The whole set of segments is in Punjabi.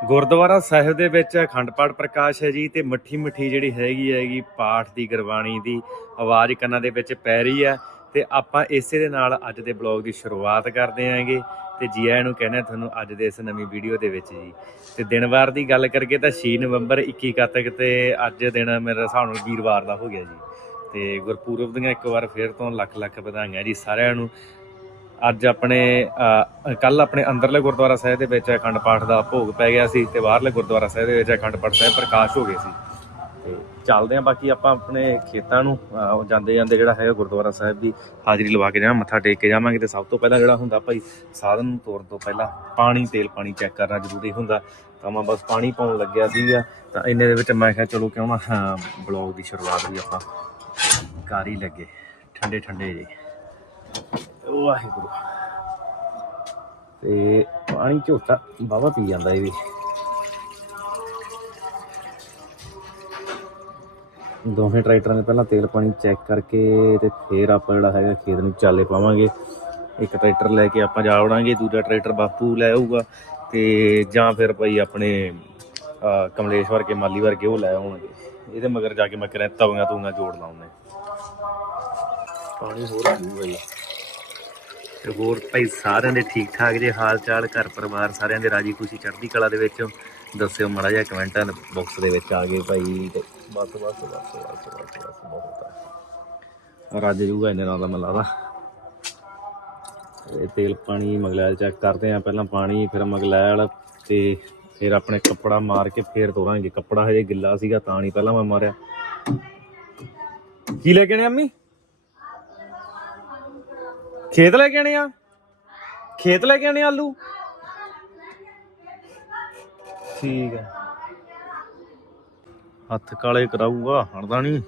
ਗੁਰਦੁਆਰਾ ਸਾਹਿਬ ਦੇ ਵਿੱਚ ਅਖੰਡ ਪਾਠ ਪ੍ਰਕਾਸ਼ ਹੈ ਜੀ ਤੇ ਮੱਠੀ ਮਿੱਠੀ ਜਿਹੜੀ ਹੈਗੀ ਹੈਗੀ ਪਾਠ ਦੀ, ਗੁਰਬਾਣੀ ਦੀ ਆਵਾਜ਼ ਕੰਨਾਂ ਦੇ ਵਿੱਚ ਪੈ ਰਹੀ ਹੈ ਤੇ ਆਪਾਂ ਇਸੇ ਦੇ ਨਾਲ ਅੱਜ ਦੇ ਬਲੌਗ ਦੀ ਸ਼ੁਰੂਆਤ ਕਰਦੇ ਆਂਗੇ ਤੇ ਜੀ ਆਇਆਂ ਨੂੰ ਕਹਿੰਦੇ ਤੁਹਾਨੂੰ ਅੱਜ ਦੇ ਇਸ ਨਵੀਂ ਵੀਡੀਓ ਦੇ ਵਿੱਚ ਜੀ। ਤੇ ਦਿਨਵਾਰ ਦੀ ਗੱਲ ਕਰਕੇ ਤਾਂ 6 ਨਵੰਬਰ 21 ਕਾਤਕ ਤੇ ਅੱਜ ਦਿਨ ਮੇਰੇ ਹਿਸਾਬ ਨਾਲ ਵੀਰਵਾਰ ਦਾ ਹੋ ਗਿਆ ਜੀ। ਤੇ ਗੁਰਪੁਰਬ ਦੀਆਂ ਇੱਕ ਵਾਰ ਫੇਰ ਤੋਂ ਲੱਖ ਲੱਖ ਵਧਾਈਆਂ ਜੀ ਸਾਰਿਆਂ ਨੂੰ। ਅੱਜ ਆਪਣੇ ਕੱਲ ਆਪਣੇ ਅੰਦਰਲੇ ਗੁਰਦੁਆਰਾ ਸਾਹਿਬ ਦੇ ਵਿੱਚ ਅਖੰਡ ਪਾਠ ਦਾ ਭੋਗ ਪੈ ਗਿਆ ਸੀ ਤੇ ਬਾਹਰਲੇ ਗੁਰਦੁਆਰਾ ਸਾਹਿਬ ਦੇ ਵਿੱਚ ਅਖੰਡ ਪਾਠ ਸਾਹਿਬ ਪ੍ਰਕਾਸ਼ ਹੋ ਗਏ ਸੀ। ਤੇ ਚੱਲਦੇ ਆਂ ਬਾਕੀ ਆਪਾਂ ਆਪਣੇ ਖੇਤਾਂ ਨੂੰ ਉਹ ਜਾਂਦੇ ਜਾਂਦੇ ਜਿਹੜਾ ਹੈਗਾ ਗੁਰਦੁਆਰਾ ਸਾਹਿਬ ਦੀ ਹਾਜ਼ਰੀ ਲਵਾ ਕੇ ਜਾਵਾਂ ਮੱਥਾ ਟੇਕ ਕੇ ਜਾਵਾਂਗੇ ਤੇ ਸਭ ਤੋਂ ਪਹਿਲਾਂ ਜਿਹੜਾ ਹੁੰਦਾ ਭਾਈ ਸਾਧਨ ਨੂੰ ਤੋਰਨ ਤੋਂ ਪਹਿਲਾਂ ਪਾਣੀ ਤੇਲ ਪਾਣੀ ਚੈੱਕ ਕਰਨਾ ਜ਼ਰੂਰੀ ਹੁੰਦਾ। ਤਾਂ ਮੈਂ ਬਸ ਪਾਣੀ ਪਾਉਣ ਲੱਗਿਆ ਸੀਗਾ ਤਾਂ ਇੰਨੇ ਦੇ ਵਿੱਚ ਮੈਂ ਕਿਹਾ ਚਲੋ ਕਿਉਂ ਨਾ ਹਾਂ, ਬਲੌਗ ਦੀ ਸ਼ੁਰੂਆਤ ਵੀ ਆਪਾਂ ਕਰ ਹੀ ਲੱਗੇ ਠੰਡੇ ਠੰਡੇ ਜੀ ਵਾਹਿਗੁਰੂ। ਤੇ ਪਾਣੀ ਝੋਟਾ ਬਾਬਾ ਪੀ ਜਾਂਦਾ ਇਹ ਵੀ। ਦੋਵੇਂ ਟਰੈਕਟਰਾਂ ਦੇ ਪਹਿਲਾਂ ਤੇਲ ਪਾਣੀ ਚੈੱਕ ਕਰਕੇ ਤੇ ਫਿਰ ਆਪਾਂ ਜਿਹੜਾ ਹੈਗਾ ਖੇਤ ਨੂੰ ਚਾਲੇ ਪਾਵਾਂਗੇ। ਇੱਕ ਟਰੈਕਟਰ ਲੈ ਕੇ ਆਪਾਂ ਜਾ ਵੜਾਂਗੇ, ਦੂਜਾ ਟਰੈਕਟਰ ਬਾਪੂ ਲੈ ਆਊਗਾ ਤੇ ਜਾਂ ਫਿਰ ਭਾਈ ਆਪਣੇ ਕਮਲੇਸ਼ ਵਰਗੇ, ਮਾਲੀ ਵਰਗੇ ਉਹ ਲੈ ਆਉਣਗੇ। ਇਹਦੇ ਮਗਰ ਜਾ ਕੇ ਮੈਂ ਕਰਾਂ ਤਵੀਆਂ ਤੂੰਗਾ ਜੋੜ ਲਾਉਣੇ ਪਾਣੀ ਹੋਰ ਪੀਊਗਾ ਜੀ। ਤੇ ਹੋਰ ਭਾਈ ਸਾਰਿਆਂ ਦੇ ਠੀਕ ਠਾਕ ਜੇ ਹਾਲ ਚਾਲ ਘਰ ਪਰਿਵਾਰ ਸਾਰਿਆਂ ਦੇ ਰਾਜੀ ਖੁਸ਼ੀ ਚੜ੍ਹਦੀ ਕਲਾ ਦੇ ਵਿੱਚ। ਦੱਸਿਓ ਮਾੜਾ ਜਿਹਾ ਕਮੈਂਟਾਂ ਬਾਕਸ ਦੇ ਵਿੱਚ ਆ ਗਏ ਭਾਈ ਤੇ ਬਸ ਬਸ ਬਸ ਬਸ ਬਸ ਬਸ ਬਹੁਤ ਆ। ਰੱਜ ਜੂਗਾ ਇਹਨੇ ਨਾਲ ਦਾ ਲੱਗਦਾ। ਇਹ ਤੇਲ ਪਾਣੀ ਮਗਲੈਲ ਚੈੱਕ ਕਰਦੇ ਆ, ਪਹਿਲਾਂ ਪਾਣੀ, ਫਿਰ ਮਗਲੈਲ ਤੇ ਫਿਰ ਆਪਣੇ ਕੱਪੜਾ ਮਾਰ ਕੇ ਫੇਰ ਤੋੜਾਂਗੇ ਕੱਪੜਾ ਹਜੇ ਗਿੱਲਾ ਸੀਗਾ, ਤਾਂ ਨਹੀਂ ਪਹਿਲਾਂ ਮੈਂ ਮਾਰਿਆ। ਕੀ ਲੈ ਕੇ ਆਣੇ ਅੰਮੀ ਖੇਤ ਲੈ ਕੇ ਆਣੇ ਆ? ਖੇਤ ਲੈ ਕੇ ਆਣੇ ਆਲੂ? ਠੀਕ ਹੈ ਹੱਥ ਕਾਲੇ ਕਰਾਊਗਾ, ਹਟਦਾ ਨਹੀਂ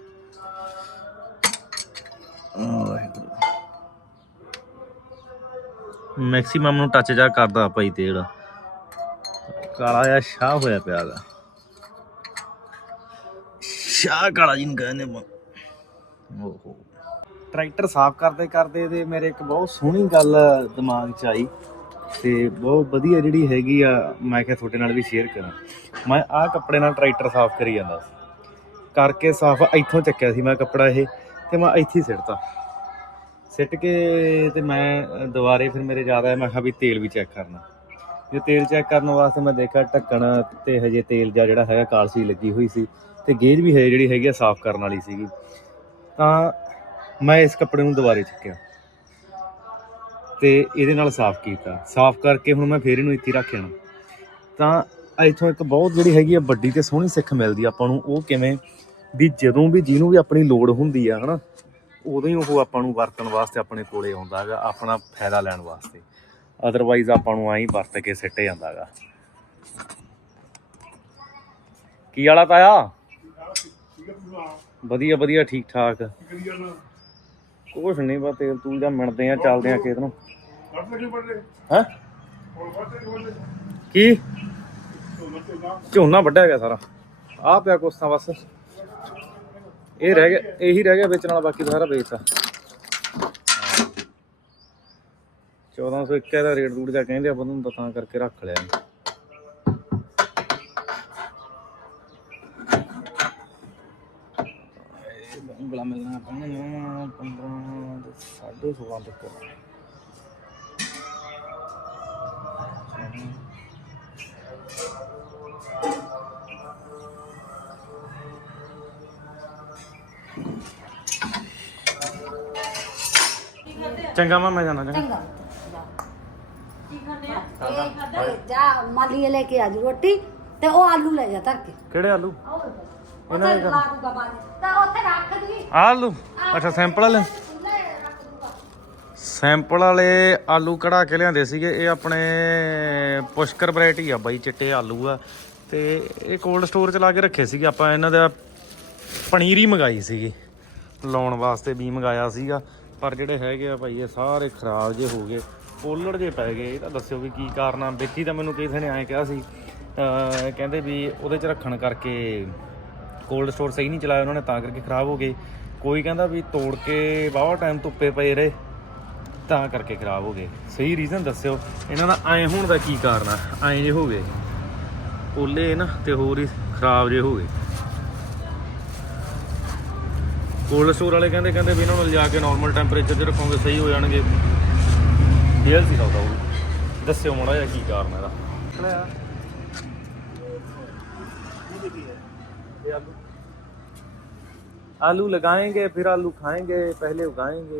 ਮੈਕਸਿਮਮ ਨੂੰ ਟੱਚ ਜਾ ਕਰਦਾ ਭਾਈ ਤੇਲ। ਕਾਲਾ ਜਿਹਾ ਸ਼ਾਹ ਹੋਇਆ ਪਿਆ ਦਾ ਸ਼ਾਹ ਕਾਲਾ ਜੀ ਨੂੰ ਕਹਿੰਦੇ ਵਾ ਓਹੋ। ਟਰੈਕਟਰ ਸਾਫ਼ ਕਰਦੇ ਕਰਦੇ ਤੇ ਮੇਰੇ ਇੱਕ ਬਹੁਤ ਸੋਹਣੀ ਗੱਲ ਦਿਮਾਗ 'ਚ ਆਈ ਤੇ ਬਹੁਤ ਵਧੀਆ ਜਿਹੜੀ ਹੈਗੀ ਆ, ਮੈਂ ਕਿਹਾ ਤੁਹਾਡੇ ਨਾਲ ਵੀ ਸ਼ੇਅਰ ਕਰਾਂ। ਮੈਂ ਆਹ ਕੱਪੜੇ ਨਾਲ ਟਰੈਕਟਰ ਸਾਫ਼ ਕਰੀ ਜਾਂਦਾ ਸੀ। ਕਰਕੇ ਸਾਫ਼ ਇੱਥੋਂ ਚੱਕਿਆ ਸੀ ਮੈਂ ਕੱਪੜਾ ਇਹ ਤੇ ਮੈਂ ਇੱਥੇ ਹੀ ਸਿੱਟਤਾ। ਸਿੱਟ ਕੇ ਤੇ ਮੈਂ ਦੁਬਾਰੇ ਫਿਰ ਮੇਰੇ ਯਾਦ ਆਇਆ, ਮੈਂ ਕਿਹਾ ਵੀ ਤੇਲ ਵੀ ਚੈੱਕ ਕਰਨਾ। ਜੇ ਤੇਲ ਚੈੱਕ ਕਰਨ ਵਾਸਤੇ ਮੈਂ ਦੇਖਿਆ ਢੱਕਣ ਤੇ ਹਜੇ ਤੇਲ ਜਿਹਾ ਜਿਹੜਾ ਹੈਗਾ ਕਾਲਸੀ ਲੱਗੀ ਹੋਈ ਸੀ ਤੇ ਗੇਜ ਵੀ ਹੈ ਜਿਹੜੀ ਹੈਗੀ ਆ ਸਾਫ਼ ਕਰਨ ਵਾਲੀ ਸੀਗੀ। ਤਾਂ ਮੈਂ ਇਸ ਕੱਪੜੇ ਨੂੰ ਦੁਬਾਰੇ ਚੱਕਿਆ। ਤੇ ਇਹਦੇ ਨਾਲ ਸਾਫ਼ ਕੀਤਾ। ਸਾਫ਼ ਕਰਕੇ ਹੁਣ ਮੈਂ ਫੇਰ ਇਹਨੂੰ ਇੱਥੇ ਹੀ ਰੱਖ ਜਾਣਾ ਤਾਂ ਇੱਥੋਂ ਇੱਕ ਬਹੁਤ ਜਿਹੜੀ ਹੈਗੀ ਆ ਵੱਡੀ ਤੇ ਸੋਹਣੀ ਸਿੱਖ ਮਿਲਦੀ ਆਪਾਂ ਨੂੰ, ਉਹ ਕਿਵੇਂ ਵੀ ਜਦੋਂ ਵੀ ਜਿਹਨੂੰ ਵੀ ਆਪਣੀ ਲੋੜ ਹੁੰਦੀ ਆ, ਹਨਾ, ਉਦੋਂ ਹੀ ਉਹ ਆਪਾਂ ਨੂੰ ਵਰਤਣ ਵਾਸਤੇ ਆਪਣੇ ਕੋਲੇ ਆਉਂਦਾ ਹੈਗਾ, ਆਪਣਾ ਫਾਇਦਾ ਲੈਣ ਵਾਸਤੇ। ਅਦਰਵਾਈਜ਼ ਆਪਾਂ ਨੂੰ ਐਂ ਵਰਤ ਕੇ ਸਿੱਟ ਜਾਂਦਾ ਹੈਗਾ। ਕੀ ਵਾਲਾ ਤਾਇਆ? ਵਧੀਆ ਵਧੀਆ ਠੀਕ ਠਾਕ ਕੁਛ ਨਹੀਂ ਬਸ ਤੇਲ ਤੂਲ ਜਾਂ ਮਿਣਦੇ ਆ ਚੱਲਦੇ ਆ ਖੇਤ ਨੂੰ। ਹੈ? ਕੀ? ਝੋਨਾ ਵੱਡਾ ਹੈਗਾ ਸਾਰਾ। ਆ ਪਿਆ ਕੁਛ ਤਾਂ ਬਸ। ਇਹ ਰਹਿ ਗਿਆ ਇਹੀ ਰਹਿ ਗਿਆ ਵੇਚਣ ਵਾਲਾ ਬਾਕੀ ਸਾਰਾ ਵੇਚਤਾ। 1401 ਦਾ ਰੇਟ ਰੂਟ ਦਾ ਕਹਿੰਦੇ ਆ ਬੰਦੂ ਤਾਂ ਕਰਕੇ ਰੱਖ ਲਿਆ। ਇਹ ਬੰਗਲਾ ਮਿਲਣਾ ਪੈਣਾ 15 ਸਾਢੇ 16 ਤੱਕ ਚੰਗਾ ਮਾਂ ਮੈਂ ਜਾਣਾ ਚੰਗਾ ਚੰਗਾ ਇਹ ਜਾ ਮਾਲੀ ਲੈ ਕੇ ਆ ਜੀ ਰੋਟੀ ਤੇ ਉਹ ਆਲੂ ਲੈ ਜਾ ਧਰ ਕੇ ਕਿਹੜੇ ਆਲੂ ਉਹਨਾਂ ਦੇ ਲਾ ਤਾਂ ਉੱਥੇ ਰੱਖ ਦੀ ਆਲੂ ਅੱਛਾ ਸੈਂਪਲ ਵਾਲੇ ਸੈਂਪਲ ਵਾਲੇ ਆਲੂ ਕਢਾ ਕੇ ਲਿਆਂਦੇ ਸੀਗੇ। ਇਹ ਆਪਣੇ ਪੁਸ਼ਕਰ ਵੈਰਾਈਟੀ ਆ ਬਾਈ, ਚਿੱਟੇ ਆਲੂ ਆ। ਤੇ ਇਹ ਕੋਲਡ ਸਟੋਰ ਚ ਲਾ ਕੇ ਰੱਖੇ ਸੀਗੇ। ਆਪਾਂ ਇਹਨਾਂ ਦਾ ਪਨੀਰ ਹੀ ਮੰਗਾਈ ਸੀਗੀ। ਲਾਉਣ ਵਾਸਤੇ ਵੀ ਮੰਗਾਇਆ ਸੀਗਾ। ਪਰ ਜਿਹੜੇ ਹੈਗੇ ਆ ਭਾਈ, ਇਹ ਸਾਰੇ ਖਰਾਬ ਜੇ ਹੋ ਗਏ। ਪੋਲੜ ਜੇ ਪੈ ਗਏ। ਇਹ ਤਾਂ ਦੱਸਿਓ ਵੀ ਕੀ ਕਾਰਨ ਆ। ਵਿੱਚ ਤਾਂ ਮੈਨੂੰ ਕਿਸੇ ਨੇ ਐਂ ਕਿਹਾ ਸੀ ਕਹਿੰਦੇ ਵੀ ਉਹਦੇ ਚ ਰੱਖਣ ਕਰਕੇ ਕੋਲਡ ਸਟੋਰ ਸਹੀ ਨਹੀਂ ਚਲਾਇਆ ਉਹਨਾਂ ਨੇ, ਤਾਂ ਕਰਕੇ ਖਰਾਬ ਹੋ ਗਏ। ਕੋਈ ਕਹਿੰਦਾ ਵੀ ਤੋੜ ਕੇ ਬਾਵਾ ਟਾਈਮ ਧੁੱਪੇ ਪਏ ਰਹੇ। ਤਾਂ ਕਰਕੇ ਖਰਾਬ ਹੋ ਗਏ ਸਹੀ ਰੀਜ਼ਨ ਦੱਸਿਓ ਇਹਨਾਂ ਦਾ ਐਂ ਹੋਣ ਦਾ ਕੀ ਕਾਰਨ ਆ ਐਂ ਜੇ ਹੋ ਗਏ ਓਲੇ ਨਾ ਤੇ ਹੋਰ ਹੀ ਖਰਾਬ ਜੇ ਹੋ ਗਏ ਕੋਲਡ ਸਟੋਰ ਵਾਲੇ ਕਹਿੰਦੇ ਕਹਿੰਦੇ ਵੀ ਇਹਨਾਂ ਨੂੰ ਲਿਜਾ ਕੇ ਨਾਰਮਲ ਟੈਂਪਰੇਚਰ 'ਚ ਰੱਖੋਗੇ ਸਹੀ ਹੋ ਜਾਣਗੇ ਡੇਲ ਸੀ ਸਕਦਾ ਉਹ ਵੀ। ਦੱਸਿਓ ਮਾੜਾ ਜਿਹਾ ਕੀ ਕਾਰਨ ਹੈ ਇਹਦਾ ये आलू आलू लगाएंगे फिर आलू खाएंगे पहले उगाएंगे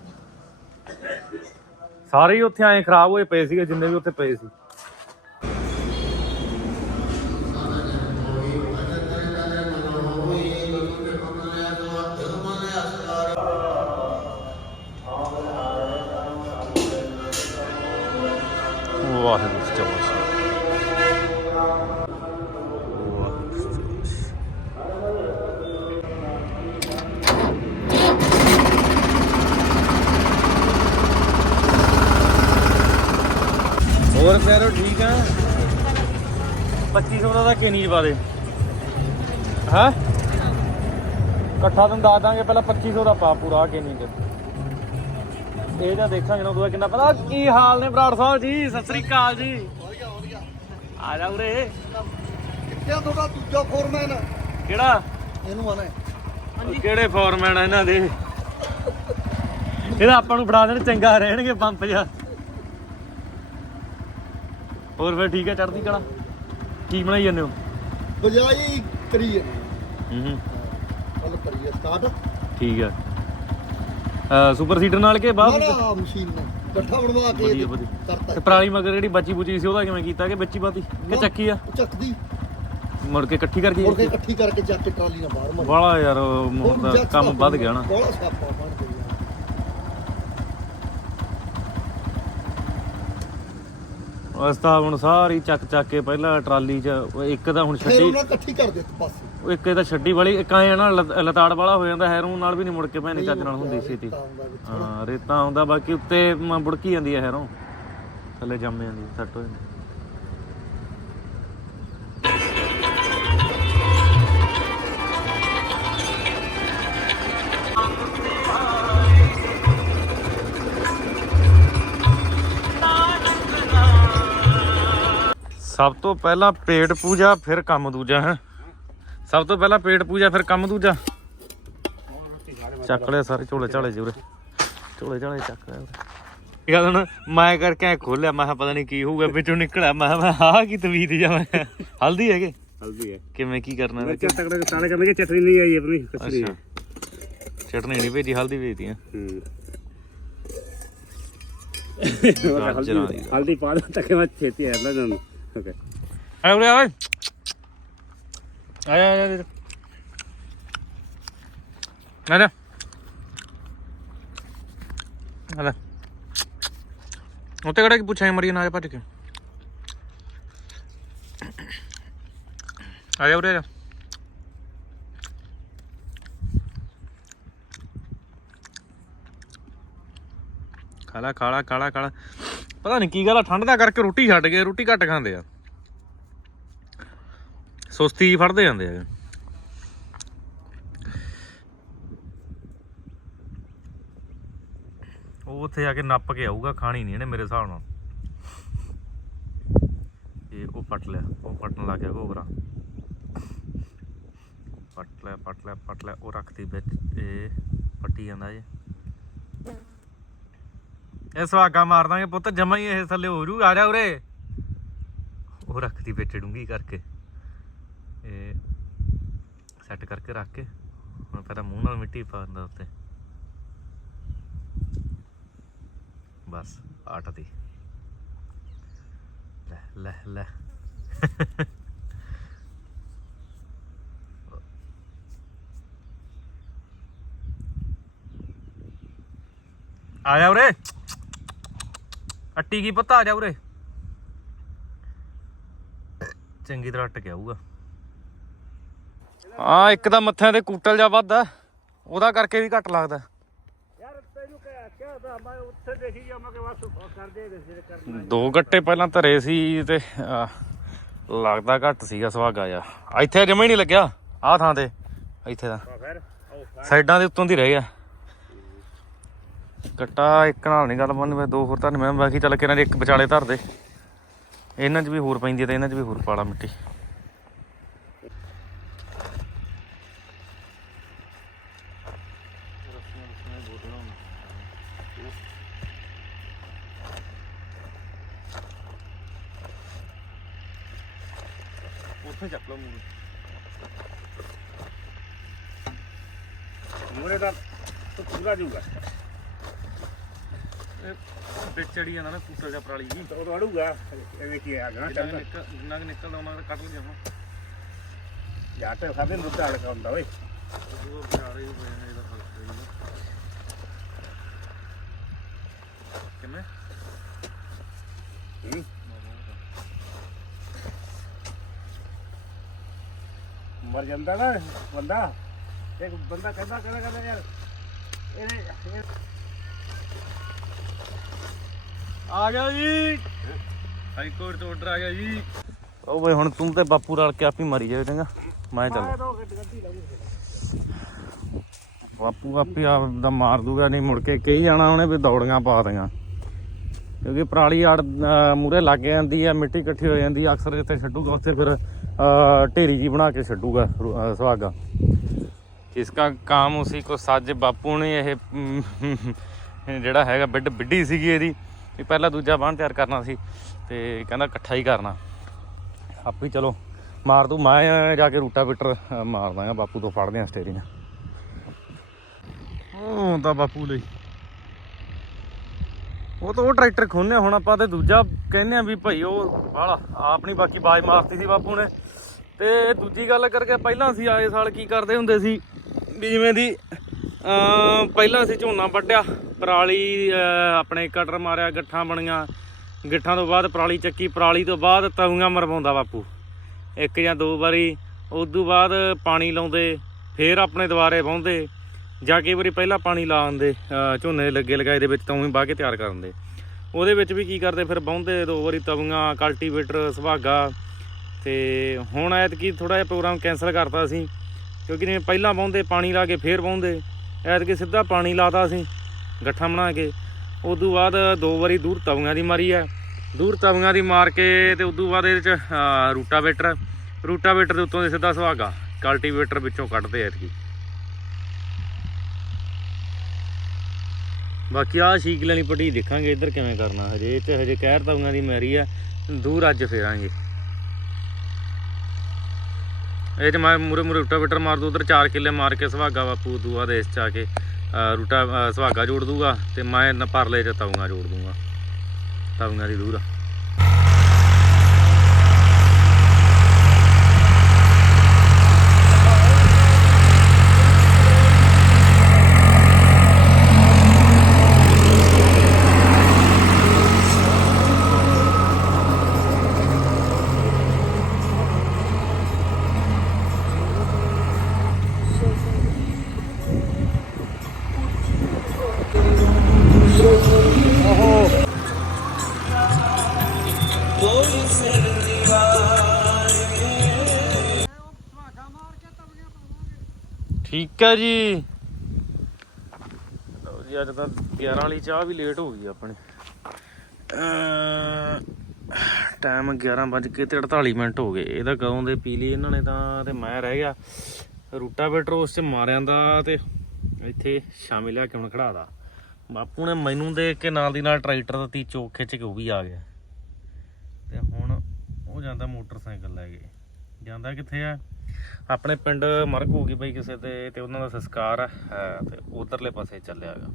ਸਾਰੇ ਹੀ ਉੱਥੇ ਐਂ ਖਰਾਬ ਹੋਏ ਪਏ ਸੀਗੇ ਜਿੰਨੇ ਵੀ ਉੱਥੇ ਪਏ ਸੀ। ਹੋਰ ਪੈਰੋ ਠੀਕ ਆ। 2500 ਦਾ ਤਾਂ ਕਿੰਨੀ ਪਾ ਦੇ? ਹਾਂ? ਇਕੱਠਾ ਤੁਹਾਨੂੰ ਦੱਸ ਦਾਂਗੇ ਪਹਿਲਾਂ 2500 ਦਾ ਪਾ ਪੂਰਾ ਕਿੰਨੀ ਤੇ ਇਹ ਜਾਂ ਦੇਖਾਂਗੇ ਨਾ ਕਿੰਨਾ ਪਤਾ ਕੀ ਹਾਲ ਨੇ ਬਰਾੜ ਸਾਹਿਬ ਜੀ? ਸਤਿ ਸ੍ਰੀ ਅਕਾਲ ਜੀ। ਆ ਜਾ ਉਰੇ। ਕਿਆ ਤੁਹਾਡਾ ਦੂਜਾ ਫੋਰਮੈਨ ਕਿਹੜਾ? ਇਹਨੂੰ ਆਣਾ ਕਿਹੜੇ ਫੋਰਮੈਨ ਆ ਇਹਨਾਂ ਦੇ? ਇਹਦਾ ਆਪਾਂ ਨੂੰ ਫੜਾ ਦੇਣ ਚੰਗਾ ਰਹਿਣਗੇ ਪੰਪ ਜਾ ਹੋਰ ਫਿਰ ਠੀਕ ਹੈ ਚੜਦੀ ਕਲਾ? ਕੀ ਬਣਾਈ ਜਾਂਦੇ ਹੋ? ਬਜਾਈ ਕਰੀਏ। ਹੂੰ ਹੂੰ। ਚੱਲ ਕਰੀਏ ਸਟਾਰਟ ਠੀਕ ਹੈ। ਸੁਪਰ ਸੀਡਰ ਨਾਲ ਕੇ ਬਾਅਦ ਨਾ ਮਸ਼ੀਨ ਨੇ ਇਕੱਠਾ ਬਣਵਾ ਕੇ ਵਧੀਆ, ਵਧੀਆ। ਕਰਤਾ। ਤੇ ਪਰਾਲੀ ਮਗਰ ਜਿਹੜੀ ਬੱਚੀ ਬੁਚੀ ਸੀ ਉਹਦਾ ਕਿਵੇਂ ਕੀਤਾ ਕਿ ਬੱਚੀ ਬਾਤੀ ਕਿ ਚੱਕੀ ਆ? ਚੱਕਦੀ। ਮੁੜ ਕੇ ਇਕੱਠੀ ਕਰਕੇ ਮੁੜ ਕੇ ਇਕੱਠੀ ਕਰਕੇ ਚੱਕ ਕੇ ਟਰਾਲੀ ਨਾਲ ਬਾਹਰ ਮਾਰੀ। ਬਾਲਾ ਯਾਰ ਉਹ ਦਾ ਕੰਮ ਵੱਧ ਗਿਆ ਨਾ। ਬੜਾ ਸਿਆਪਾ ਬਣ ਗਿਆ। ਉਸ ਤਾਂ ਹੁਣ ਸਾਰੀ ਚੱਕ ਚੱਕ ਕੇ ਪਹਿਲਾਂ ਟਰਾਲੀ 'ਚ ਉਹ ਇੱਕ ਤਾਂ ਹੁਣ ਫਿਰ ਛੱਡੀ। ਉਹਨਾਂ ਇਕੱਠੀ ਕਰ ਦੇ ਇੱਕ ਪਾਸੇ ਉਹ ਇੱਕ ਇਹਦਾ ਛੱਡੀ ਵਾਲੀ ਇੱਕ ਆਏ ਆ ਨਾ ਲਤਾੜ ਵਾਲਾ ਹੋ ਜਾਂਦਾ ਹੈਰੋਂ ਨਾਲ ਵੀ ਨਹੀਂ ਮੁੜ ਕੇ ਭੈਣੇ ਚੱਜ ਨਾਲ ਹੁੰਦੀ ਛੇਤੀ। ਤਾਂ ਵਿੱਚ ਹਾਂ ਰੇਤਾ ਆਉਂਦਾ ਬਾਕੀ ਉੱਤੇ ਮ- ਬੁੜਕੀ ਜਾਂਦੀ ਹੈ ਹੈਰੋਂ। ਥੱਲੇ ਜੰਮ ਜਾਂਦੀ ਸੱਟ ਹੋ ਜਾਂਦੀ। ਸਭ ਤੋਂ ਪਹਿਲਾਂ ਪੇਟ ਪੂਜਾ ਫਿਰ ਕੰਮ ਦੂਜਾ ਹੈ। ਸਭ ਤੋਂ ਪਹਿਲਾਂ ਪੇਟ ਪੂਜਾ ਫਿਰ ਕੰਮ ਦੂਜਾ। ਚੱਕ ਲਿਆ ਸਾਰੇ ਝੋਲੇ ਝਾਲੇ ਜੂਰੇ। ਝੋਲੇ ਝਾਲੇ ਚੱਕ ਲਿਆ। ਇਹ ਗੱਲ ਹੁਣ ਮੈਂ ਕਰਕੇ ਐਂ ਖੋਲਿਆ ਮੈਂ ਕਿਹਾ ਪਤਾ ਨਹੀਂ ਕੀ ਹੋਊਗਾ ਵਿੱਚੋਂ ਨਿਕਲਿਆ ਮੈਂ ਕਿਹਾ ਮੈਂ ਆਹ ਕੀ ਤਵੀਤ ਜਾਵਾਂ ਹਲਦੀ ਹੈਗੇ? ਹਲਦੀ ਹੈ। ਕਿਵੇਂ ਕੀ ਕਰਨਾ ਇਹਦਾ? ਕਿਹਾ ਤਕੜਾ ਸਾਰੇ ਕਹਿੰਦੇ ਕਿ ਚਟਨੀ ਨਹੀਂ ਆਈ ਆਪਣੀ ਕਸਰੀ। ਅੱਛਾ। ਚਟਨੀ ਨਹੀਂ ਭੇਜੀ ਹਲਦੀ ਭੇਜਦੀ ਆ ਹੂੰ। ਹਲਦੀ ਪਾ ਦੋ ਤਾਂ ਕਿ ਮੈਂ ਛੇਤੀ ਆ ਨਾ ਜਾਨੂੰ ਓਕੇ ਆ ਉਰੇ ਆ ਓਏ ਆ ਜਾ ਆ ਜਾ, ਆ ਜਾ ਆ ਜਾ ਆ ਲੈ ਉੱਤੇ ਕਿਹੜਾ ਕੀ ਪੁੱਛਾਂ ਮਰੀ ਨਾ ਆ ਭੱਜ ਕੇ ਆ ਜਾ ਉਰੇ ਆ ਜਾ ਖਾਲਾ ਖਾਲਾ ਖਾਲਾ ਖਾਲਾ ਪਤਾ ਨਹੀਂ ਕੀ ਗੱਲ ਆ, ਠੰਡ ਦਾ ਕਰਕੇ ਰੋਟੀ ਛੱਡ ਗਏ ਰੋਟੀ ਘੱਟ ਖਾਂਦੇ ਆ। ਸੁਸਤੀ ਫੜਦੇ ਜਾਂਦੇ ਆ। ਉਹ ਉੱਥੇ ਆ ਕੇ ਨੱਪ ਕੇ ਆਊਗਾ, ਖਾਣੀ ਨਹੀਂ ਇਹਨੇ ਮੇਰੇ ਹਿਸਾਬ ਨਾਲ। ਇਹ ਉਹ ਪਟ ਲਿਆ, ਉਹ ਪਟਣ ਲੱਗ ਗਿਆ ਘੋਗਰਾ ਪਟ ਲਿਆ ਪਟ ਲਿਆ ਪਟ ਲਿਆ, ਉਹ ਰੱਖਦੀ ਵਿੱਚ, ਇਹ ਪੱਟੀ ਜਾਂਦਾ ਜੇ ਇਹ ਸੁਹਾਗਾ ਮਾਰ ਦਾਂਗੇ ਪੁੱਤ, ਜਮਾ ਹੀ ਇਹ ਥੱਲੇ ਹੋ ਜੂ, ਆ ਜਾ ਉਰੇ। ਉਹ ਰੱਖਤੀ ਵਿੱਚ ਡੂੰਗੀ ਕਰਕੇ। ਇਹ ਸੈੱਟ ਕਰਕੇ ਰੱਖ ਕੇ, ਹੁਣ ਪਹਿਲਾਂ ਮੂੰਹ ਨਾਲ ਮਿੱਟੀ ਪਾ ਦਿੰਦਾ ਉੱਤੇ। ਬਸ, ਆਟ ਦੀ। ਲੈ ਲੈ ਲੈ। ਆ ਜਾ ਉਰੇ। ਅੱਟੀ ਕੀ ਪੱਤਾ ਆ ਜਾ ਉਰੇ। ਚੰਗੀ ਤਰ੍ਹਾਂ ਟਕਿਆਊਗਾ ਹਾਂ ਇੱਕ ਤਾਂ ਮੱਥਿਆਂ ਤੇ ਕੂਟਲ ਜਾ ਵੱਧਦਾ ਉਹਦਾ ਕਰਕੇ ਵੀ ਘੱਟ ਲੱਗਦਾ। ਯਾਰ ਤੈਨੂੰ ਕਿਹਾ ਕਿਹਾ ਮੈਂ ਉੱਥੇ ਦੇਖੀ ਜਾ ਮੈਂ ਕਿ ਬਸ ਕਰ ਦੇ ਦੇ ਕਰਨਾ ਦੋ ਗੱਟੇ ਪਹਿਲਾਂ ਧਰੇ ਸੀ ਤੇ ਲੱਗਦਾ ਘੱਟ ਸੀਗਾ ਸੁਹਾਗਾ ਜਾ ਇੱਥੇ ਜਮੇ ਨਹੀਂ ਲੱਗਿਆ ਆਹ ਥਾਂ ਤੇ ਇੱਥੇ ਦਾ ਸਾਈਡਾਂ ਦੇ ਉੱਤੋਂ ਦੀ ਰਹਿ ਗਿਆ। ਗੱਟਾ ਇੱਕ ਨਾਲ ਨਹੀਂ ਗੱਲ ਬਣਨੀ ਦੋ ਹੋਰ ਧਰਨੇ, ਮੈਂ ਬਾਕੀ ਚੱਲ ਕੇ ਇਹਨਾਂ ਦੇ ਇੱਕ ਵਿਚਾਲੇ ਧਰ ਦੇ। ਇਹਨਾਂ 'ਚ ਵੀ ਹੋਰ ਪੈਂਦੀ ਹੈ ਤੇ ਇਹਨਾਂ 'ਚ ਵੀ ਹੋਰ ਪਾਲਾ ਮਿੱਟੀ ਉੱਥੇ ਚੱਕ ਲਓ ਮੂਰੇ ਮੂਰੇ ਦਾ ਤੂੰ ਪੂਰਾ ਜੂਗਾ ਵਿੱਚ ਚੜੀ ਜਾਂਦਾ ਨਾ ਕੂਟਲ ਜਾਂ ਪਰਾਲੀ ਜੀ। ਤਾਂ ਉਹ ਅੜੂਗਾ। ਐਵੇਂ ਕੀ ਆ ਗਣਾ ਜਿੰਨਾ ਕੁ ਨਿਕਲ ਜਿੰਨਾ ਕੁ ਨਿਕਲਦਾ ਉਹਨਾਂ ਦਾ ਕੱਢ ਲਿਆ ਹੁਣ। ਯਾਰ ਤੇ ਸਾਡੇ ਓਏ। ਉਹ ਹੀ ਪਏ ਨੇ ਇਹਦਾ ਫ਼ਰਕ ਪਈ ਜਾਂਦਾ ਕਿਵੇਂ ਹੂੰ। ਮਰ ਜਾਂਦਾ ਨਾ ਬੰਦਾ। ਇੱਕ ਬੰਦਾ ਕਹਿੰਦਾ ਕਹਿੰਦਾ ਕਹਿੰਦਾ ਯਾਰ ਇਹਨੇ ਇਹ- ਆ ਗਿਆ ਜੀ। ਹਾਈ ਕੋਰਟ ਤੋਂ ਆਰਡਰ ਆ ਗਿਆ ਜੀ। ਉਹ ਬਈ ਹੁਣ ਤੂੰ ਤੇ ਬਾਪੂ ਰਲ ਕੇ ਆਪੀ ਮਰੀ ਜਾਵੇ ਚੰਗਾ। ਮੈਂ ਚੱਲ। ਬਾਪੂ ਆਪੇ ਆਪ ਦਾ ਮਾਰ ਦੂਗਾ ਨਹੀਂ ਮੁੜ ਕੇ ਕਹੀ ਜਾਣਾ ਉਹਨੇ ਵੀ ਦੌੜੀਆਂ ਪਾ ਦੇਗਾ ਕਿਉਂਕਿ ਪਰਾਲੀ ਆੜ ਮੂਰੇ ਲੱਗ ਜਾਂਦੀ ਆ ਮਿੱਟੀ ਇਕੱਠੀ ਹੋ ਜਾਂਦੀ ਆ ਅਕਸਰ ਜਿੱਥੇ ਛੱਡੂਗਾ ਉੱਥੇ ਫਿਰ ਢੇਰੀ ਜੀ ਬਣਾ ਕੇ ਛੱਡੂਗਾ ਸੁਹਾਗਾ। ਇਸਕਾ ਕੰਮ ਉਸੀ ਕੋ ਸੱਜ ਬਾਪੂ ਨੇ ਇਹ ਜਿਹੜਾ ਹੈਗਾ ਬਿੱਡ ਬਿੱਡੀ ਸੀਗੀ ਇਹਦੀ। ਵੀ ਪਹਿਲਾਂ ਦੂਜਾ ਬਾਣ ਤਿਆਰ ਕਰਨਾ ਸੀ ਤੇ ਕਹਿੰਦਾ ਇਕੱਠਾ ਹੀ ਕਰਨਾ। ਆਪੇ ਚਲੋ, ਮਾਰ ਦੂ, ਮੈਂ ਜਾ ਕੇ ਰੂਟਾ ਬਿਟਰ ਮਾਰ ਦਾਂਗਾ ਬਾਪੂ ਤੋਂ ਫੜਦੇ ਆ ਸਟੇਰਿੰਗ ਉਹ ਤਾਂ ਬਾਪੂ ਲਈ। ਉਹ ਤਾਂ ਉਹ ਟਰੈਕਟਰ ਖੋਨੇ ਹੁਣ ਆਪਾਂ ਤੇ ਦੂਜਾ ਕਹਿੰਦੇ ਆ ਵੀ ਭਾਈ ਉਹ ਵਾਲਾ, ਆਪ ਆਪਣੀ ਬਾਕੀ ਬਾਜ ਮਾਰਤੀ ਸੀ ਬਾਪੂ ਨੇ। ਤੇ ਦੂਜੀ ਗੱਲ ਕਰਕੇ ਪਹਿਲਾਂ ਅਸੀਂ ਆਏ ਸਾਲ ਕੀ ਕਰਦੇ ਹੁੰਦੇ ਸੀ, ਵੀ ਜਿਵੇਂ ਦੀ ਪਹਿਲਾਂ ਅਸੀਂ ਝੋਨਾ ਵੱਢਿਆ, ਪਰਾਲੀ ਆਪਣੇ ਕਟਰ ਮਾਰਿਆ, ਗੱਠਾਂ ਬਣੀਆਂ। ਗਿੱਠਾਂ ਤੋਂ ਬਾਅਦ ਪਰਾਲੀ ਚੱਕੀ, ਪਰਾਲੀ ਤੋਂ ਬਾਅਦ ਤਵੀਆਂ ਮਰਵਾਉਂਦਾ ਬਾਪੂ। ਇੱਕ ਜਾਂ ਦੋ ਵਾਰੀ, ਉਦੋਂ ਬਾਅਦ ਪਾਣੀ ਲਾਉਂਦੇ, ਫੇਰ ਆਪਣੇ ਦੁਬਾਰੇ ਵਾਹੁੰਦੇ, ਜਾਂ ਕਈ ਵਾਰੀ ਪਹਿਲਾਂ ਪਾਣੀ ਲਾ ਦਿੰਦੇ ਝੋਨੇ ਦੇ ਲੱਗੇ ਲਗਾਏ ਦੇ ਵਿੱਚ ਤਾਂ ਉਵੇਂ ਵਾਹ ਕੇ ਤਿਆਰ ਕਰ ਦਿੰਦੇ। ਉਹਦੇ ਵਿੱਚ ਵੀ ਕੀ ਕਰਦੇ, ਫਿਰ ਵਾਹੁੰਦੇ ਦੋ ਵਾਰੀ ਤਵੀਆਂ ਕਲਟੀਵੇਟਰ ਸੁਹਾਗਾ। ਤੇ ਹੁਣ ਐਤਕੀ ਥੋੜਾ ਜਿਹਾ ਪ੍ਰੋਗਰਾਮ ਕੈਨਸਲ ਕਰਤਾ ਸੀ ਕਿਉਂਕਿ ਜਿਵੇਂ ਪਹਿਲਾਂ ਵਾਹੁੰਦੇ, ਪਾਣੀ ਲਾ ਕੇ ਫੇਰ ਵਾਹੁੰਦੇ। ਐਤਕੀ ਸਿੱਧਾ ਪਾਣੀ ਲਾਤਾ ਅਸੀਂ, ਗੱਠਾਂ ਬਣਾ ਕੇ। ਉਦੋਂ ਬਾਅਦ ਦੋ ਵਾਰੀ ਦੂਰ ਤਵੀਆਂ ਦੀ ਮਾਰੀ ਹੈ ਦੂਰ ਤਵੀਆਂ ਦੀ ਮਾਰ ਕੇ ਤੇ ਤੋਂ ਬਾਅਦ ਇਹਦੇ ਚ ਰੂਟਾਵੇਟਰ। ਰੂਟਾਵੇਟਰ ਦੇ ਉੱਤੋਂ ਦੇ ਸਿੱਧਾ ਸੁਹਾਗਾ, ਕਲਟੀਵੇਟਰ ਵਿੱਚੋਂ ਕੱਢਦੇ ਐਤਕੀ। ਬਾਕੀ ਆ ਸ਼ੀਕ ਲੈਣੀ ਪੱਟੀ ਦੇਖਾਂਗੇ ਇੱਧਰ ਕਿਵੇਂ ਕਰਨਾ। ਹਜੇ ਇਹ ਹਜੇ ਕਹਿਰ ਤਵੀਆਂ ਦੀ ਮੈਰੀ ਆ, ਦੂਰ ਅੱਜ ਫੇਰਾਂਗੇ। ਇਹ ਚ ਮੈਂ ਮੂਰੇ ਮੂਰੇ ਰੂਟਾਵੇਟਰ ਮਾਰ ਦੂ, ਉਧਰ 4 ਕਿੱਲੇ ਮਾਰ ਕੇ ਸੁਹਾਗਾ ਬਾਪੂ ਦੂਆ ਦੇਸ਼ ਚ ਆ ਕੇ ਰੂਟਾ ਸੁਹਾਗਾ ਜੋੜ ਦੂਗਾ ਤੇ ਮੈਂ ਨ ਪਰਲੇ ਚ ਤਵੀਆਂ ਜੋੜ ਦੂੰਗਾ। ਤਵੀਆਂ ਦੀ ਦੂਰ ਠੀਕ ਹੈ ਜੀ। ਲਓ ਜੀ, ਅੱਜ ਤਾਂ 11 ਵਾਲੀ ਚਾਹ ਵੀ ਲੇਟ ਹੋ ਗਈ ਆਪਣੀ। ਟਾਈਮ 11:43 ਮਿੰਟ ਹੋ ਗਏ। ਇਹਦਾ ਕਦੋਂ ਦੇ ਪੀ ਲਈ ਇਹਨਾਂ ਨੇ ਤਾਂ, ਤੇ ਮੈਂ ਰਹਿ ਗਿਆ। ਰੂਟਾਵੇਟਰ ਉਸ ਚ ਮਾਰਿਆਂ ਦਾ ਤੇ ਇੱਥੇ ਸ਼ਾਮਿਲ ਲਿਆ ਕੇ ਹੁਣ ਖੜਾਦਾ ਬਾਪੂ ਨੇ ਮੈਨੂੰ ਦੇਖ ਕੇ ਨਾਲ ਦੀ ਨਾਲ ਟਰੈਕਟਰ ਦਾ ਤੀ ਚੋਕ ਖਿੱਚ ਕੇ ਉਹ ਵੀ ਆ ਗਿਆ। ਤੇ ਹੁਣ ਉਹ ਜਾਂਦਾ ਮੋਟਰਸਾਈਕਲ ਲੈ ਕੇ। ਜਾਂਦਾ ਕਿੱਥੇ ਆ? ਆਪਣੇ ਪਿੰਡ ਮਰਗ ਹੋ ਗਈ ਬਈ ਕਿਸੇ ਦੇ ਤੇ ਉਹਨਾਂ ਦਾ ਸੰਸਕਾਰ ਹੈ ਤੇ ਉਧਰਲੇ ਪਾਸੇ ਚੱਲਿਆ ਗਾ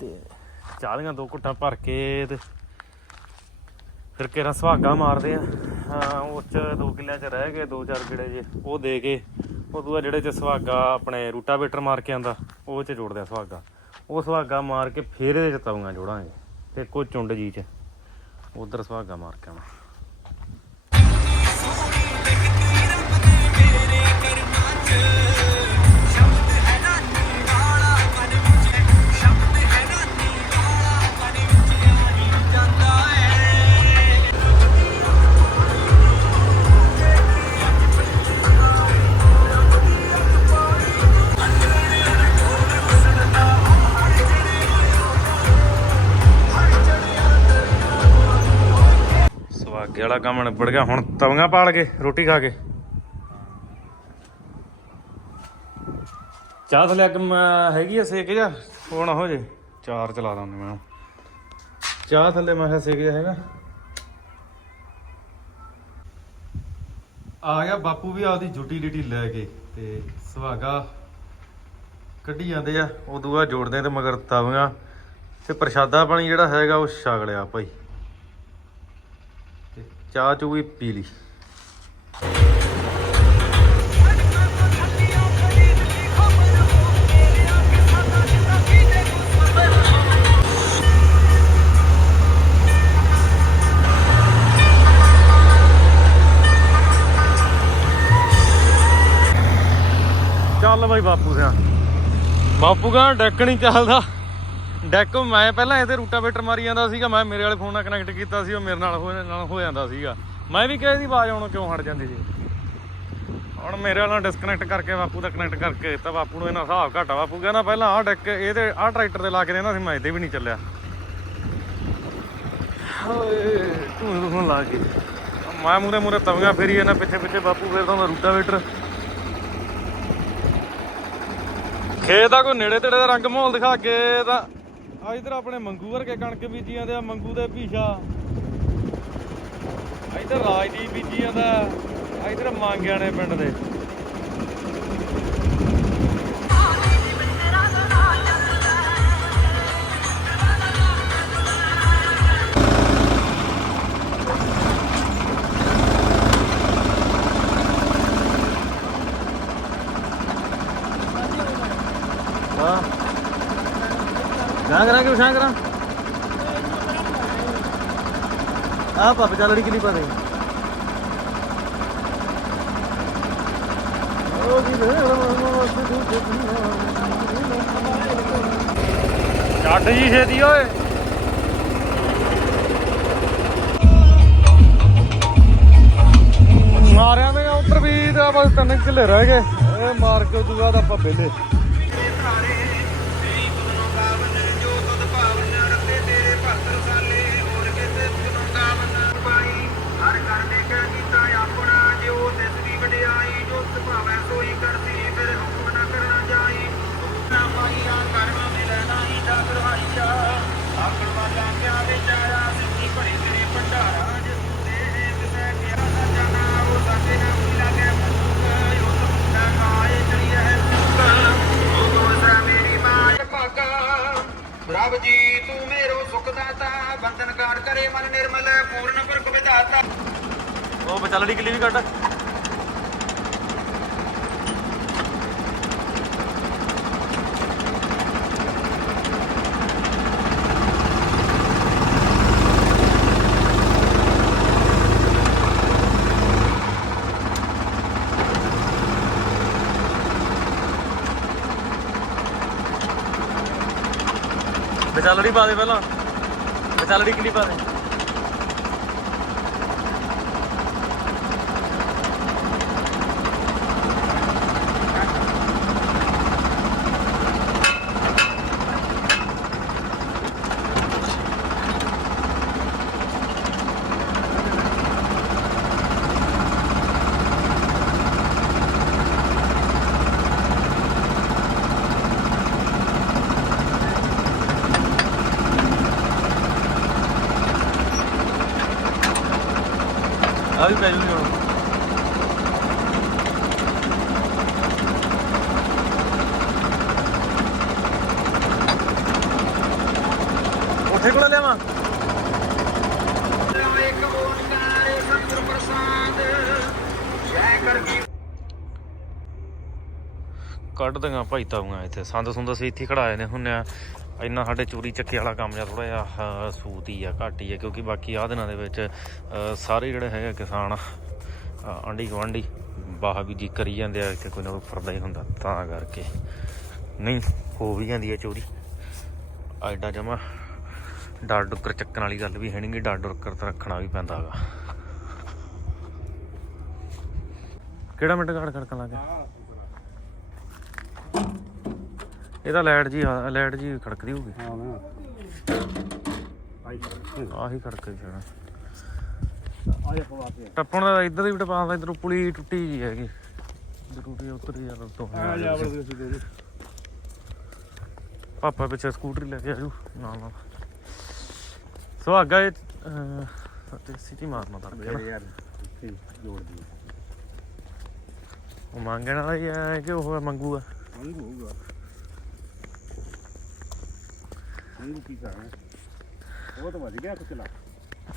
ਤੇ ਚਾਲੀਆਂ ਦੋ ਘੁੱਟਾਂ ਭਰ ਕੇ ਤੇ ਫਿਰ ਕਿਹੜਾ ਸੁਹਾਗਾ ਮਾਰਦੇ ਆ। ਹਾਂ, ਉਹ ਚ ਦੋ ਕਿੱਲਿਆਂ ਚ ਰਹਿ ਗਏ, ਦੋ ਚਾਰ ਕਿੜੇ ਜੇ ਉਹ ਦੇ ਕੇ ਉਦੋਂ ਬਾਅਦ ਜਿਹੜੇ ਚ ਸੁਹਾਗਾ ਆਪਣੇ ਰੂਟਾਵੇਟਰ ਮਾਰ ਕੇ ਆਂਦਾ ਉਹ ਚ ਜੋੜਦੇ ਆ ਸੁਹਾਗਾ। ਉਹ ਸੁਹਾਗਾ ਮਾਰ ਕੇ ਫੇਰ ਇਹਦੇ ਚ ਤਵੀਆਂ ਜੋੜਾਂਗੇ, ਤੇ ਇੱਕੋ ਚੁੰਡ ਜੀ ਚ। ਉਧਰ ਸੁਹਾਗਾ ਮਾਰ ਕੇ ਆਵਾਂ ਲਾ ਕੰਮ ਨਿਬੜ ਗਿਆ। ਹੁਣ ਤਵੀਆਂ ਪਾਲ ਕੇ, ਰੋਟੀ ਖਾ ਕੇ। ਚਾਹ ਥੱਲੇ ਅੱਗ ਹੈਗੀ ਆ ਸੇਕ ਜਾ ਉਹ ਹੋ ਜੇ? ਚਾਰ ਚਲਾ ਦਾਂਗੇ ਮੈਂ। ਚਾਹ ਥੱਲੇ ਮੈਂ ਕਿਹਾ ਸੇਕ ਜਾ ਹੈਗਾ। ਆ ਗਿਆ ਬਾਪੂ ਵੀ ਆਪਦੀ ਜੁੱਟੀ ਡਿਟੀ ਲੈ ਕੇ ਤੇ ਸੁਹਾਗਾ ਕੱਢੀ ਜਾਂਦੇ ਆ। ਉਦੋਂ ਬਾਅਦ ਜੋੜਦੇ ਤੇ ਮਗਰ ਤਵੀਆਂ ਤੇ ਪ੍ਰਸ਼ਾਦਾ ਪਾਣੀ ਜਿਹੜਾ ਹੈਗਾ ਉਹ ਛਕ ਲਿਆ ਭਾਈ। ਚਾਹ ਚੂ ਵੀ ਪੀ ਲਈ। ਚੱਲ ਬਾਈ ਬਾਪੂ ਸਿਆ। ਬਾਪੂ ਕਹਾਂ ਡੈਕ ਨਹੀਂ ਚੱਲਦਾ। ਡੈਕ, ਮੈਂ ਪਹਿਲਾਂ ਇਹਦੇ ਰੂਟਾਵੇਟਰ ਮਾਰੀ ਜਾਂਦਾ ਸੀਗਾ, ਮੈਂ ਮੇਰੇ ਵਾਲੇ ਫੋਨ ਨਾਲ ਕਨੈਕਟ ਕੀਤਾ ਸੀ, ਉਹ ਮੇਰੇ ਨਾਲ ਹੋ ਨਾਲ ਹੋ ਜਾਂਦਾ ਸੀਗਾ। ਮੈਂ ਵੀ ਕਹੇ ਦੀ ਆਵਾਜ਼ ਆਉਣੋਂ ਕਿਉਂ ਹਟ ਜਾਂਦੀ ਸੀ ਹੁਣ ਮੇਰੇ ਵਾਲਾ ਡਿਸਕਨੈਕਟ ਕਰਕੇ ਬਾਪੂ ਦਾ ਕਨੈਕਟ ਕਰਕੇ, ਤਾਂ ਬਾਪੂ ਨੂੰ ਇਹਨਾਂ ਹਿਸਾਬ ਘਾਟਾ। ਬਾਪੂ ਕਹਿੰਦਾ ਪਹਿਲਾਂ ਆਹ ਡੈਕ ਇਹਦੇ ਆਹ ਟਰੈਕਟਰ ਤੇ ਲਾ ਕੇ ਦੇਣਾ ਸੀ, ਮੈਂ ਇਹਦੇ ਵੀ ਨਹੀਂ ਚੱਲਿਆ। ਓਏ ਤੂੰ ਹੁਣ ਲਾ ਕੇ। ਮੈਂ ਮੂਰੇ ਮੂਰੇ ਤਵੀਆਂ ਫੇਰੀ ਇਹਨਾਂ ਪਿੱਛੇ ਪਿੱਛੇ ਬਾਪੂ ਫੇਰਦਾ ਹੁੰਦਾ ਰੂਟਾਵੇਟਰ ਖੇਤ ਦਾ ਕੋਈ ਨੇੜੇ ਤੇੜੇ ਦਾ ਰੰਗ ਮਾਹੌਲ ਦਿਖਾ ਕੇ ਤਾਂ ਆ ਇਧਰ ਆਪਣੇ ਮੰਗੂ ਵਰਗੇ ਕਣਕ ਬੀਜੀ ਜਾਂਦੇ ਆ, ਮੰਗੂ ਦੇ ਭੀਸ਼ਾ। ਆ ਇਧਰ ਰਾਜਦੀਪ ਬੀਜੀ ਜਾਂਦਾ ਆ ਇਧਰ ਮੰਗਿਆਣੇ ਪਿੰਡ ਦੇ। ਗਾਂ ਕਰਾਂ? ਕਿ ਉਸ਼ਾਂ ਕਰਾਂ ਆ ਪਾਪ ਚੱਲੜੀ ਕਿਲੀ ਪਾ ਦੇ। ਛੱਡ ਜੀ ਛੇਤੀ, ਓਏ। ਮਾਰਿਆ ਦੇ ਉੱਤਰ ਵੀ, ਤਾਂ ਬਸ ਤਿੰਨ ਕਿੱਲੇ ਰਹਿ ਗਏ। ਇਹ ਮਾਰ ਕੇ ਉਦੋਂ ਬਾਅਦ ਆਪਾਂ ਵਿਹਲੇ ਰੱਬ ਜੀ ਤੂੰ ਮੇਰੋ ਸੁਖ ਦਾਤਾ ਬੰਧਨਕਾਰ ਕਰੇ ਮਨ ਨਿਰਮਲ ਪੂਰਨ ਪੁਰਖ ਵਿਧਾਤਾ ਉਹ ਬਚਲੜੀ ਕਿੱਲੀ ਵੀ ਕੱਢ ਬਚਲੜੀ ਪਾ ਦੇ ਪਹਿਲਾਂ। ਬਚਲੜੀ ਕਿੰਨੀ ਪਾ ਦੇ? ਆ ਵੀ ਪੈ ਜੂਗੀ ਹੁਣ ਉੱਥੇ ਕੋਲ ਲਿਆਵਾਂ ਇੱਕ ਓੰਕਾਰ ਕੱਢ ਦਿਆਂ ਭਾਈ ਤਾਊਆਂ ਇੱਥੇ। ਸੰਦ ਸੁੰਦ ਅਸੀਂ ਇੱਥੇ ਖੜਾਏ ਨੇ ਹੁੰਨੇ ਆ ਇੰਨਾ ਸਾਡੇ ਚੋਰੀ ਚੱਕੇ ਵਾਲਾ ਕੰਮ ਜਾਂ ਥੋੜਾ ਜਿਹਾ ਸੂਤ ਹੀ ਆ ਘੱਟ ਹੀ ਆ ਕਿਉਂਕਿ ਬਾਕੀ ਆਹ ਦਿਨਾਂ ਦੇ ਵਿੱਚ ਸਾਰੇ ਜਿਹੜੇ ਹੈਗੇ ਕਿਸਾਨ ਅਹ, ਆਂਢੀ ਗੁਆਂਢੀ ਬਾਹ ਵੀ ਜੀ ਕਰੀ ਜਾਂਦੇ ਆ ਇੱਥੇ ਕੋਈ ਨਾ ਕੋਈ ਫਰਦਾ ਹੀ ਹੁੰਦਾ ਤਾਂ ਕਰਕੇ। ਨਹੀਂ ਹੋ ਵੀ ਜਾਂਦੀ ਹੈ ਚੋਰੀ। ਐਡਾ ਜਮਾ ਡਰ ਡੁੱਕਰ ਚੱਕਣ ਵਾਲੀ ਗੱਲ ਵੀ ਹੈ ਨਹੀਂਗੀ ਡਰ ਡੁੱਕਰ ਤਾਂ ਰੱਖਣਾ ਵੀ ਪੈਂਦਾ ਹੈਗਾ ਕਿਹੜਾ ਮਿੰਟ ਘੜ ਖੜਕਣ ਲੱਗ ਗਿਆ ਇਹਦਾ ਲਾਈਟ ਜੀ ਲਾਈਟ ਜੀ ਖੜਕਦੀ ਹੋਊਗੀ। ਹਾਂ ਨਾ। ਆਈ ਆਹੀ ਖੜਕ ਜਾਣਾ ਆ ਜਾ ਪਵਾ ਕੇ। ਟੱਪਣ ਦਾ ਇੱਧਰ ਵੀ ਟਪਾਉਂਦਾ ਇੱਧਰੋਂ ਪੁਲੀ ਟੁੱਟੀ ਜੀ ਹੈਗੀ। ਜ਼ਰੂਰੀ ਉੱਤਰ ਯਾਰ ਤੋਂ ਆ ਜਾ ਦੇ ਪਾਪਾ ਪਿੱਛੇ ਸਕੂਟਰੀ ਲੈ ਕੇ ਆਜੂ ਨਾਲ ਨਾਲ। ਸੁਹਾਗਾ ਇਹ ਤੇ ਸਿੱਧੀ ਮਾਰਨਾ ਤਾਂ ਦੇ ਯਾਰ ਇੱਥੇ ਜੋੜ ਦੀ ਉਹ ਮੰਗਣ ਵਾਲਾ ਹੀ ਹੈ ਕਿ ਉਹ ਮੰਗੂਗਾ? ਮੰਗੂ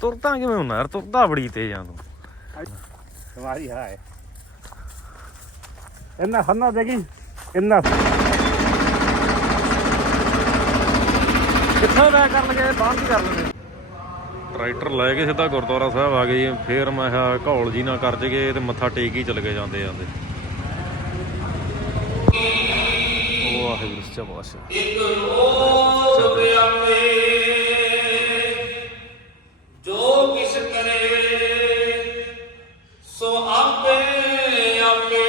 ਤੁਰਦਾ ਕਿਵੇਂ ਹੁੰਦਾ ਯਾਰ? ਤੁਰਦਾ ਬੜੀ ਤੇਜ਼ ਆ ਤੂੰ। ਸਵਾਰੀ ਹਾਏ ਇੰਨਾ ਹੰਨਾ ਦੇਗੀ ਇੰਨਾ। ਕਿੱਥੋਂ ਲੈ ਕਰ ਲਗੇ? ਬਾਹਰ ਦੀ ਕਰ ਲੈਂਦੇ ਟਰੈਕਟਰ ਲੈ ਕੇ ਸਿੱਧਾ ਗੁਰਦੁਆਰਾ ਸਾਹਿਬ ਆ ਗਏ ਫੇਰ ਮੈਂ ਕਿਹਾ ਘੌਲ ਜੀ ਨਾ ਕਰ ਜਗੇ ਤੇ ਮੱਥਾ ਟੇਕ ਹੀ ਚਲੇ ਗਏ ਜਾਂਦੇ ਜਾਂਦੇ। ਵਾਹਿਗੁਰੂ, ਸੱਚਾ ਪਾਤਸ਼ਾਹ। ਜੋ ਕਿਸ ਕਰੇ, ਸੋ ਆਪੇ ਆਪੇ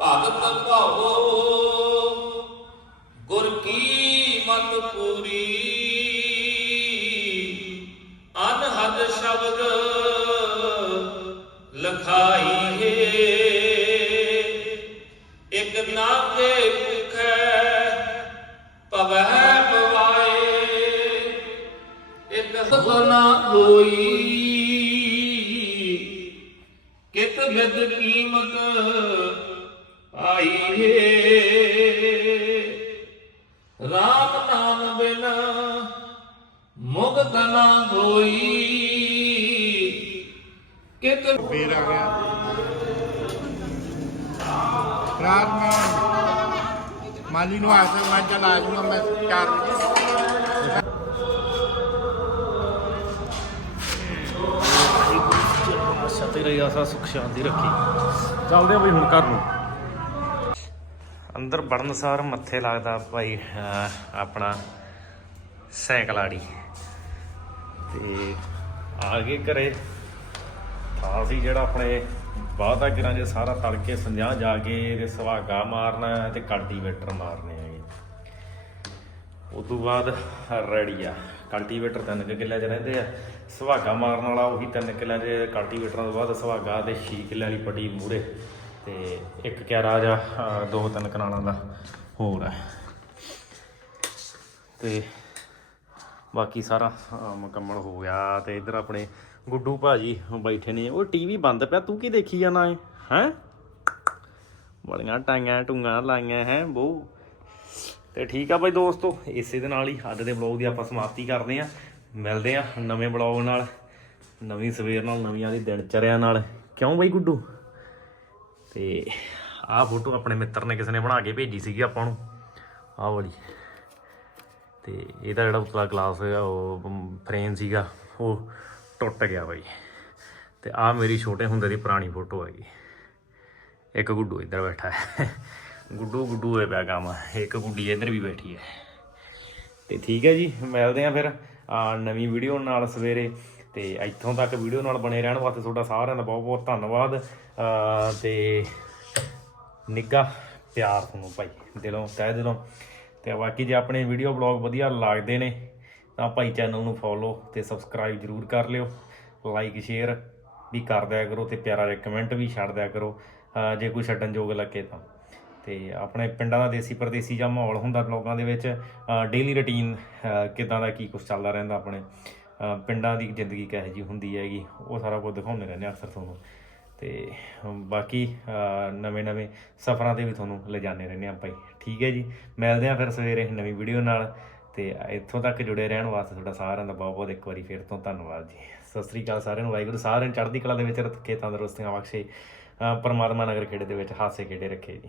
ਭਗਤ ਭਾਵੋ, ਗੁਰ ਕੀ ਮਤ ਪੂਰੀ। ਅਨਹਦ ਸ਼ਬਦ ਲਖਾਈ ਚੱਲਦੇ ਆ ਬਈ ਹੁਣ ਘਰ ਨੂੰ। ਅੰਦਰ ਵੜਨ ਸਾਰ ਮੱਥੇ ਲੱਗਦਾ ਭਾਈ ਆਪਣਾ ਸਾਈਕਲਾੜੀ ਤੇ ਆ ਗਏ ਘਰੇ। ਥਾਲ ਸੀ ਜਿਹੜਾ ਆਪਣੇ ਬਾਦਾ ਗਿਰਾਂ ਜੇ ਸਾਰਾ ਤੜਕੇ ਸੰਜਾ ਜਾ ਕੇ ਤੇ ਸੁਹਾਗਾ ਮਾਰਨਾ ਤੇ ਕਲਟੀਵੇਟਰ ਮਾਰਨੇ ਹੈਗੇ ਉਸ ਤੋਂ ਬਾਅਦ ਰੈੜੀ ਆ। ਕਲਟੀਵੇਟਰ ਤਿੰਨ ਕੁ ਕਿੱਲਿਆਂ 'ਚ ਰਹਿੰਦੇ ਆ। ਸੁਹਾਗਾ ਮਾਰਨ ਵਾਲਾ ਉਹੀ ਤਿੰਨ ਕਿੱਲਿਆਂ 'ਚ ਕਲਟੀਵੇਟਰਾਂ ਤੋਂ ਬਾਅਦ ਸੁਹਾਗਾ ਦੇ 6 ਕਿੱਲਿਆਂ ਵਾਲੀ ਪੱਟੀ ਮੂਰੇ ਤੇ ਇੱਕ ਕਿਆਰਾ ਜਾ ਅਹ, ਦੋ ਤਿੰਨ ਕਨਾਲਾਂ ਦਾ ਹੋਰ ਹੈ ਤੇ ਬਾਕੀ ਸਾਰਾ ਮੁਕੰਮਲ ਹੋ ਗਿਆ ਤੇ ਇਧਰ ਆਪਣੇ ਗੁੱਡੂ ਭਾਜੀ ਬੈਠੇ ਨੇ। ਉਹ ਟੀਵੀ ਬੰਦ ਪਿਆ ਤੂੰ ਕੀ ਦੇਖੀ ਜਾਣਾ ਹੈ ਹੈ? ਬੜੀਆਂ ਟਾਈਆਂ ਟੂਆਂ ਲਾਈਆਂ ਹੈ ਬਹੁ। ਤੇ ਠੀਕ ਆ ਬਾਈ ਦੋਸਤੋ ਇਸੇ ਦੇ ਨਾਲ ਹੀ ਅੱਜ ਦੇ ਵਲੌਗ ਦੀ ਆਪਾਂ ਸਮਾਪਤੀ ਕਰਦੇ ਆ। ਮਿਲਦੇ ਆ ਨਵੇਂ ਵਲੌਗ ਨਾਲ, ਨਵੀਂ ਸਵੇਰ ਨਾਲ, ਨਵੀਆਂ ਦੀ ਦਿਨਚਰਿਆ ਨਾਲ। ਕਿਉਂ ਬਾਈ ਗੁੱਡੂ? ਤੇ ਆਹ ਫੋਟੋ ਆਪਣੇ ਮਿੱਤਰ ਨੇ ਕਿਸੇ ਨੇ ਬਣਾ ਕੇ ਭੇਜੀ ਸੀਗੀ ਆਪਾਂ ਨੂੰ। ਆਹ ਵਾਲੀ। ਤੇ ਇਹਦਾ ਜਿਹੜਾ ਉਤਲਾ ਗਲਾਸ ਉਹ ਫਰੇਮ ਸੀਗਾ, ਉਹ ਟੁੱਟ ਗਿਆ ਬਾਈ। ਤੇ ਆਹ ਮੇਰੀ ਛੋਟੇ ਹੁੰਦੇ ਦੀ ਪੁਰਾਣੀ ਫੋਟੋ ਹੈਗੀ। ਇੱਕ ਗੁੱਡੂ ਇੱਧਰ ਬੈਠਾ ਹੈ। ਗੁੱਡੂ ਗੁੱਡੂ ਹੋਏ ਪਿਆ ਕੰਮ। ਇੱਕ ਗੁੱਡੀ ਇੱਧਰ ਵੀ ਬੈਠੀ ਹੈ। ਤੇ ਠੀਕ ਹੈ ਜੀ, ਮਿਲਦੇ ਆ ਫਿਰ। ਨਵੀਂ ਵੀਡੀਓ ਨਾਲ ਸਵੇਰੇ ਤੇ ਇੱਥੋਂ ਤੱਕ ਵੀਡੀਓ ਨਾਲ ਬਣੇ ਰਹਿਣ ਵਾਸਤੇ ਤੁਹਾਡਾ ਸਾਰਿਆਂ ਦਾ ਬਹੁਤ ਬਹੁਤ ਧੰਨਵਾਦ। ਆ, ਤੇ ਨਿੱਘਾ ਪਿਆਰ ਤੁਹਾਨੂੰ ਭਾਈ ਦਿਲੋਂ ਤਹਿ ਦਿਲੋਂ। ਤੇ ਬਾਕੀ ਜੇ ਆਪਣੇ ਵੀਡੀਓ ਬਲੌਗ ਵਧੀਆ ਲੱਗਦੇ ਨੇ ਤਾਂ ਭਾਈ ਚੈਨਲ ਨੂੰ ਫੋਲੋ ਤੇ ਸਬਸਕ੍ਰਾਈਬ ਜਰੂਰ ਕਰ ਲਿਓ। ਲਾਈਕ ਸ਼ੇਅਰ ਵੀ ਕਰ ਦਿਆ ਕਰੋ ਤੇ ਪਿਆਰਾ ਜਿਹਾ ਕਮੈਂਟ ਵੀ ਛੱਡ ਦਿਆ ਕਰੋ। ਜੇ ਕੋਈ ਛੱਡਣ ਯੋਗ ਲੱਗੇ ਤਾਂ। ਤੇ ਆਪਣੇ ਪਿੰਡਾਂ ਦਾ ਦੇਸੀ ਪਰਦੇਸੀ ਜਾਂ ਮਾਹੌਲ ਹੁੰਦਾ ਬਲੌਗਾਂ ਦੇ ਵਿੱਚ ਡੇਲੀ ਰੁਟੀਨ ਕਿਦਾਂ ਦਾ ਕੀ ਕੁਝ ਚੱਲਦਾ ਰਹਿੰਦਾ ਆਪਣੇ ਪਿੰਡਾਂ ਦੀ ਜ਼ਿੰਦਗੀ ਕਿਹੋ ਜਿਹੀ ਹੁੰਦੀ ਹੈਗੀ, ਉਹ ਸਾਰਾ ਕੁਝ ਦਿਖਾਉਂਦੇ ਰਹਿੰਦੇ ਹਾਂ ਅਕਸਰ ਤੁਹਾਨੂੰ। ਤੇ ਬਾਕੀ ਨਵੇਂ ਨਵੇਂ ਸਫ਼ਰਾਂ ਤੇ ਵੀ ਤੁਹਾਨੂੰ ਲਿਜਾਣੇ ਰਹਿੰਦੇ ਹਾਂ ਭਾਈ ਠੀਕ ਹੈ ਜੀ, ਮਿਲਦੇ ਹਾਂ ਫਿਰ ਸਵੇਰੇ ਨਵੀਂ ਵੀਡੀਓ ਨਾਲ। ਤੇ ਇੱਥੋਂ ਤੱਕ ਜੁੜੇ ਰਹਿਣ ਵਾਸਤੇ ਤੁਹਾਡਾ ਸਾਰਿਆਂ ਦਾ ਬਹੁਤ ਬਹੁਤ ਇੱਕ ਵਾਰੀ ਫਿਰ ਤੋਂ ਧੰਨਵਾਦ ਜੀ। ਸਤਿ ਸ੍ਰੀ ਅਕਾਲ ਸਾਰਿਆਂ ਨੂੰ, ਵਾਹਿਗੁਰੂ। ਸਾਰਿਆਂ ਨੂੰ ਚੜ੍ਹਦੀ ਕਲਾ ਦੇ ਵਿੱਚ ਰੱਖੇ, ਤੰਦਰੁਸਤੀਆਂ ਬਖਸ਼ੇ, ਅਹ, ਪਰਮਾਤਮਾ ਨਗਰ ਖੇੜੇ ਦੇ ਵਿੱਚ ਹਾਸੇ ਖੇਡੇ ਰੱਖੇ ਜੀ।